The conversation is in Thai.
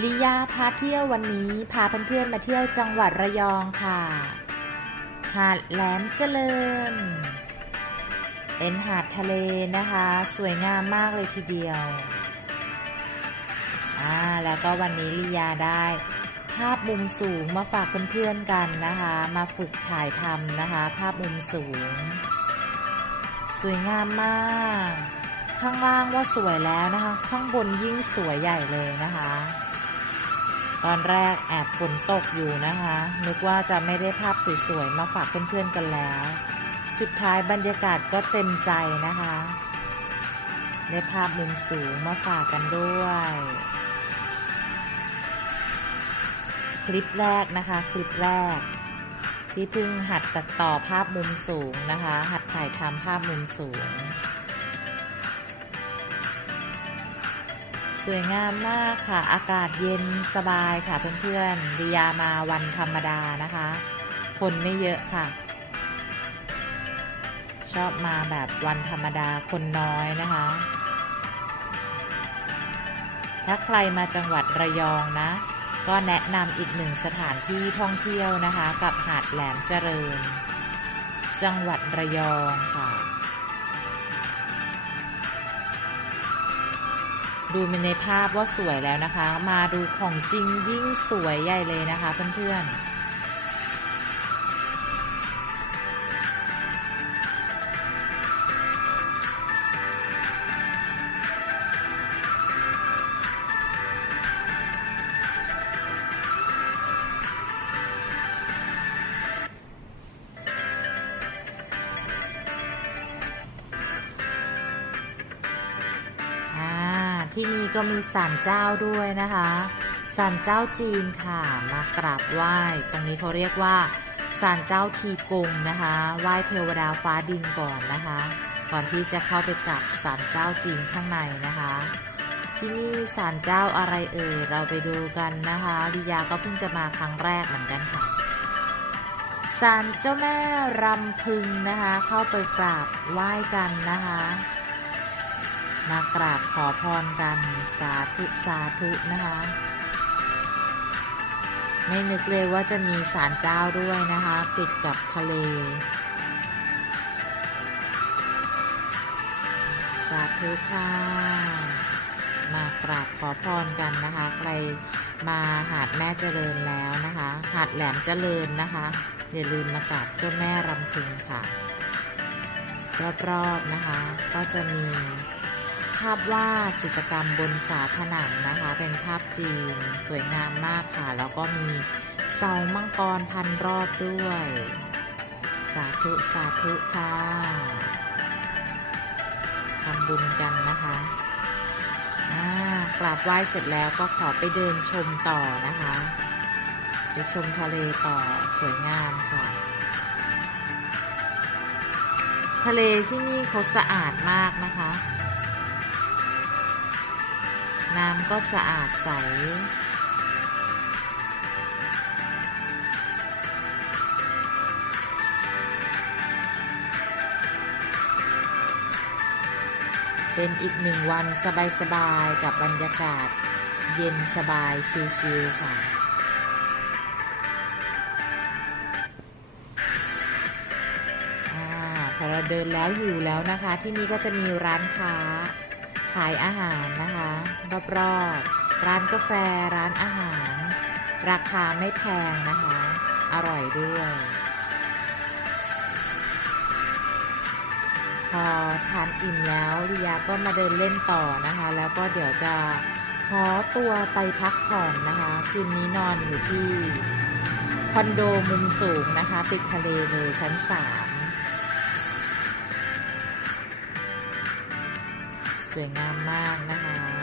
ลิยาพาเที่ยววันนี้พาเพื่อนๆมาเที่ยวจังหวัดระยองค่ะ หาดแหลมเจริญ เป็นหาดทะเลนะคะ สวยงามมากเลยทีเดียวอ่าแล้วก็วันนี้ลิยาได้ ภาพมุมสูงมาฝากเพื่อนๆกันนะคะ มาฝึกถ่ายทำนะคะ ภาพมุมสูง สวยงามมาก ข้างล่างว่าสวยแล้วนะคะ ข้างบนยิ่งสวยใหญ่เลยนะคะ ตอนแรกแอบฝนตกอยู่นะคะ นึกว่าจะไม่ได้ภาพสวยๆ มาฝากเพื่อนๆกันแล้ว สุดท้ายบรรยากาศก็เต็มใจนะคะ ได้ภาพมุมสูงมาฝากกันด้วย คลิปแรกนะคะ คลิปแรก ที่เพิ่งหัดตัดต่อภาพมุมสูงนะคะ หัดถ่ายทำภาพมุมสูง สวยงามมากค่ะ อากาศเย็นสบายค่ะเพื่อนๆดิยามาวันธรรมดานะคะ คนไม่เยอะค่ะ ชอบมาแบบวันธรรมดาคนน้อยนะคะ ถ้าใครมาจังหวัดระยองนะ ก็แนะนำอีกหนึ่งสถานที่ท่องเที่ยวนะคะ กับหาดแหลมเจริญ จังหวัดระยองค่ะ ดูในภาพว่าสวยแล้วนะคะ มาดูของจริงยิ่งสวยใหญ่เลยนะคะเพื่อนๆ ที่นี่ก็มีศาลเจ้าด้วยนะคะศาลเจ้าจีนค่ะมากราบไหว้ ตรงนี้เขาเรียกว่าศาลเจ้าทีกงนะคะไหว้เทวดาฟ้าดินก่อนนะคะ ก่อนที่จะเข้าไปกราบศาลเจ้าจีนข้างในนะคะ ที่นี่ศาลเจ้าอะไรเอ่ยเราไปดูกันนะคะดิยาก็เพิ่งจะมาครั้งแรกเหมือนกันค่ะศาลเจ้าแม่รำพึงนะคะ เข้าไปกราบไหว้กันนะคะ มากราบขอพรกันสาธุสาธุนะคะ ไม่นึกเลยว่าจะมีศาลเจ้าด้วยนะคะติดกับทะเล สาธุค่ะ มากราบขอพรกันนะคะ ใครมาหาดแม่เจริญแล้วนะคะ หาดแหลมเจริญนะคะ อย่าลืมมากราบเจ้าแม่รำพึงค่ะรอบๆนะคะ ก็จะมีาพวาดจิตรกรรมบนฝาผนังนะคะ เป็นภาพจีนสวยงามมากค่ะ แล้วก็มีเสามังกรพันรอบด้วย สาธุสาธุค่ะทำบุญกันนะคะกราบไหว้เสร็จแล้วก็ขอไปเดินชมต่อนะคะ ไปชมทะเลต่อสวยงามค่ะ ทะเลที่นี่เขาสะอาดมากนะคะ น้ำก็สะอาดใส เป็นอีกหนึ่งวันสบายๆกับบรรยากาศ เย็นสบายชิลๆค่ะพอเราเดินแล้วอยู่แล้วนะคะ ที่นี่ก็จะมีร้านค้า ขายอาหารนะคะรอบๆร้านกาแฟร้านอาหาร ราคาไม่แพงนะคะ อร่อยด้วย พอทานอิ่มแล้วลิยาก็มาเดินเล่นต่อนะคะ แล้วก็เดี๋ยวจะขอตัวไปพักผ่อนนะคะ คืนนี้นอนอยู่ที่คอนโดมุมสูงนะคะ ติดทะเลเลยชั้นสาม สวยงามมากนะคะ